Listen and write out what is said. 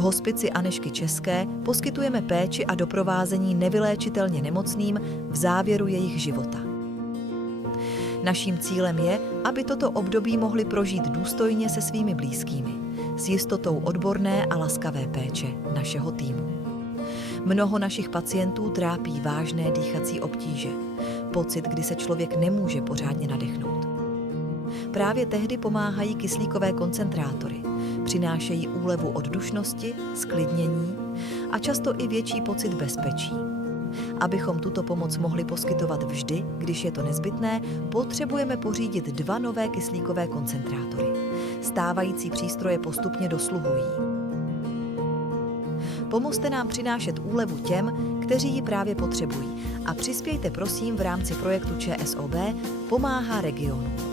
hospici Anežky České poskytujeme péči a doprovázení nevyléčitelně nemocným v závěru jejich života. Naším cílem je, aby toto období mohli prožít důstojně se svými blízkými, s jistotou odborné a laskavé péče našeho týmu. Mnoho našich pacientů trápí vážné dýchací obtíže, pocit, kdy se člověk nemůže pořádně nadechnout. Právě tehdy pomáhají kyslíkové koncentrátory, přinášejí úlevu od dušnosti, zklidnění a často i větší pocit bezpečí. Abychom tuto pomoc mohli poskytovat vždy, když je to nezbytné, potřebujeme pořídit 2 nové kyslíkové koncentrátory. Stávající přístroje postupně dosluhují. Pomozte nám přinášet úlevu těm, kteří ji právě potřebují, a přispějte prosím v rámci projektu ČSOB Pomáhá regionu.